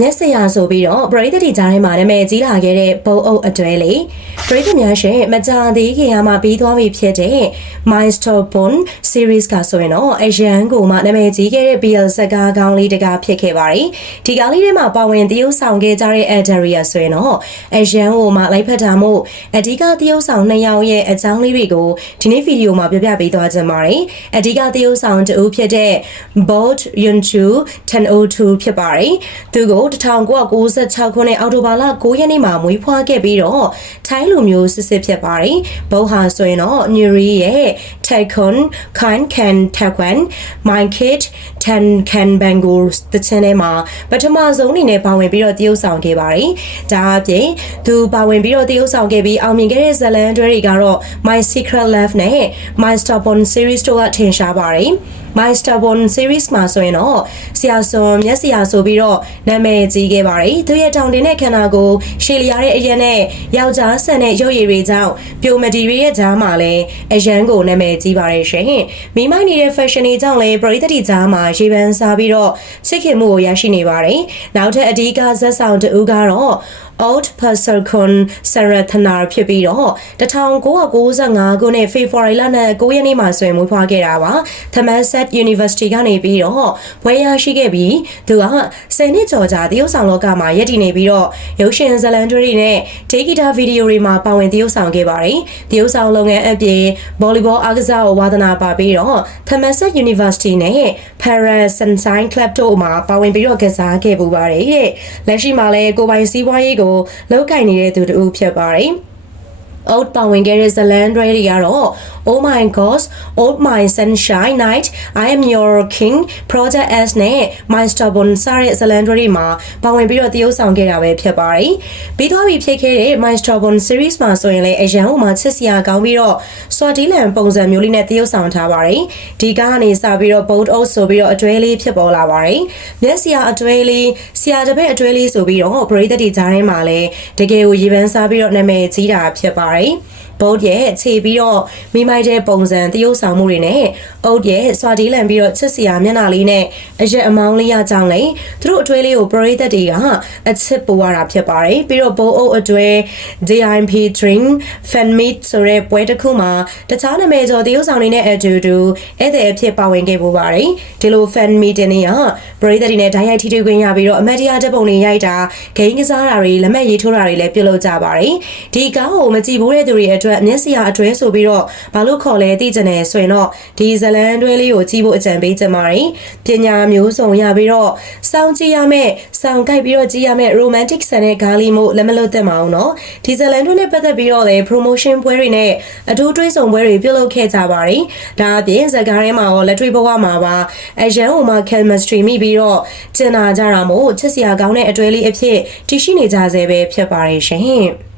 မျက်စရာဆိုပြီးတော့ပရိသတ်တီကြားထဲမှာနာမည်ကြီးလာခဲ့တဲ့ဘုံအုပ်အတွဲလေးပရိသတ်များရှင်မကြသေးခင်ကမှပြီးသွားပြီဖြစ်တဲ့ Milestone series ကဆိုရင်တော့အရန်ကိုမှနာမည်ကြီးခဲ့တဲ့ BL စကားကောင်းလေးတကားဖြစ်ခဲ့ပါတယ်ဒီကားလေးထဲမှာပါဝင်သရုပ်ဆောင်ခဲ့ကြတဲ့ Eldaria ဆိုရင်တော့အရန်ကိုမှလိုက်ဖက်တာမို့အဓိကသရုပ်ဆောင်2ယောက်ရဲ့အကြောင်းလေးတွေကိုဒီနေ့ဗီဒီယိုမှာပြပြပေးသွားကြပါမယ်အဓိကသရုပ်ဆောင်တူဖြစ်တဲ့ Bold Yunchu 1002ဖြစ်ပါတယ်သူကို1996ခုနှစ်အောက်တိုဘာလ9ရက်နေ့မှာမွေးဖွားခဲ့ပြီးတော့ထိုင်းလူမျိုးစစ်စစ်ဖြစ်ပါတယ်ဘုတ်ဟာဆိုရင်တော့ Nuri ရဲ့ Taekon Kan Kan Takwan My Kid Tan Kan Bangul တချင်ထဲမှာပထမဆုံးအနေနဲ့ပါဝင်ပြီးတော့တရုပ်ဆောင်ခဲ့ပါတယ်ဒါအပြင်သူပါဝင်ပြီးတော့တရုပ်ဆောင်ခဲ့ပြီးအောင်မြင်ခဲ့တဲ့ဇလန်တွဲတွေကတော့ My Secret Love နဲ့ My Stubborn Series တို့ကထင်ရှားပါတယ် My Stubborn Series မှာဆိုရင်တော့ဆရာစွန်မျက်စရာဆိုပြီးတော့နာမည်ကြီးခဲ့ပါတယ်သူရဲ့တောင်တင်တဲ့ခန္ဓာကိုယ်ရှည်လျားတဲ့အရက်နဲ့ယောက်ျားဆန်တဲ့ရုပ်ရည်တွေကြောင့်ပြိုမတီတွေရဲ့ကြားမှာလည်းအရန်ကိုနာမည်ကြီးပါတယ်ရှင်မိမိုင်းနေတဲ့ fashion တွေကြောင့်လည်းပရိသတ်တီကြားမှာရေပန်းစားပြီးတော့ချစ်ခင်မှုကိုရရှိနေပါတယ်နောက်ထပ်အဓိကဇက်ဆောင်တူကတော့Old Persarkon Sarathana ဖြစ်ပြီးတော့1995ခုနှစ်ဖေဖော်ဝါရီလ9ရက်နေ့မှာဆိုရင်မွေးဖွားခဲ့တာပါ Thammasat University ကနေပြီးတော့ဘွဲ့ရရှိခဲ့ပြီးသူက10နှစ်ကျော်ကြာတရုပ်ဆောင်လောကမှာရည်တည်နေပြီးတော့ရုပ်ရှင်ဇာတ်လမ်းတွေနဲ့ဒေဂီတာဗီဒီယိုတွေမှာပါဝင်တရုပ်ဆောင်ခဲ့ပါတယ်တရုပ်ဆောင်လုပ်ငန်းအပြင် Volleyball အားကစားကိုဝါသနာပါပြီးတော့ Thammasat University နဲ့ Paris Sunshine Club တို့မှာပါဝင်ပြီးတော့ကစားခဲ့ပူပါတယ်တဲ့လက်ရှိမှာလည်းကိုပိုင်စီးပွားရေးကိုလောက်ကင်နေတဲ့သူတူဖြစ်ပါတယ်။ Old ပါဝင်ခဲ့တဲ့ဇလန်တွေကတော့ Oh my gosh, Oh my sunshine night, I am your king, Project S နဲ့ My Stubborn စတဲ့ဇလန်တွေမှာပါဝင်ပြီးတော့တရုပ်ဆောင်ခဲ့တာပဲဖြစ်ပါတယ်။ပြီးသွားပြီဖြစ်ခဲ့တဲ့ My Stubborn series မှာဆိုရင်လည်းအရန်ဟိုမှာချစ်စရာကောင်းပြီးတော့ Swatland ပုံစံမျိုးလေးနဲ့တရုပ်ဆောင်ထားပါတယ်။ဒီကနေစပြီးတော့ Bold Oat ဆိုပြီးတော့အတွဲလေးဖြစ်ပေါ်လာပါတယ်။မျက်စရာအတွဲလေးဆရာတပည့်အတွဲလေးဆိုပြီးတော့ပရိသတ်တီကြားထဲမှာလည်းတကယ်ကိုရေပန်းစားပြီးတော့နာမည်ကြီးတာဖြစ်ပါတယ်။ Bold ရဲ့ခြေပြီးတော့မိမိုက်တဲ့ပုံစံတရုပ်ဆောင်မှုတွေနဲ့ Oat ရဲ့စွာတီးလန်ပြီးတော့ချစ်စရာမျက်နှာလေးနဲ့အရက်အမောင်းလေးရကြောင်းလေသူတို့အတွဲလေးကိုပရိသတ်တွေကအချစ်ပိုးရတာဖြစ်ပါတယ်ပြီးတော့ Bold Oat အတွဲ DIP Drink Fan Meet ဆိုတဲ့ပွဲတစ်ခုမှာတခြားနာမည်ကျော်တရုပ်ဆောင်တွေနဲ့အတူတူဧည့်သည်အဖြစ်ပါဝင်ခဲ့ပူပါတယ်ဒီလို Fan Meet တွေကပရိသတ်တွေနဲ့ဓာတ်ရိုက်ထိတွေ့ခွင့်ရပြီးတော့အမတ်တရားတဲ့ပုံတွေရိုက်တာဂိမ်းကစားတာတွေလက်မှတ်ရေးထိုးတာတွေလည်းပြုလုပ်ကြပါတယ်ဒီကားကိုမကြည့်ဘူးတဲ့သူတွေအတွက်မျက်စရာအတွဲဆိုပြီးတော့ဘာလို့ခေါ်လဲသိကြတယ်ဆိုရင်တော့ဒီဇလန်တွဲလေးကိုကြည့်ဖို့အကြံပေးကြပါတယ်ပညာမျိုးစုံရပြီးတော့စောင့်ကြည့်ရမယ်စောင့်ကြိုက်ပြီးတော့ကြည့်ရမယ် romantic ဆန်တဲ့ကားလေးမို့လက်မလွတ်သင့်ပါဘူးเนาะဒီဇလန်တွဲနဲ့ပတ်သက်ပြီးတော့လေ promotion ပွဲတွေနဲ့အထူးတွဲဆောင်ပွဲတွေပြုလုပ်ခဲ့ကြပါတယ်ဒါအပြင်ဇာတ်ကားထဲမှာရောလက်တွေ့ဘဝမှာပါအရန်ဟိုမှာ chemistry မိပြီးတော့ကျင်နာကြတာမို့ချစ်စရာကောင်းတဲ့အတွဲလေးအဖြစ်တည်ရှိနေကြဆဲပဲဖြစ်ပါတယ်ရှင်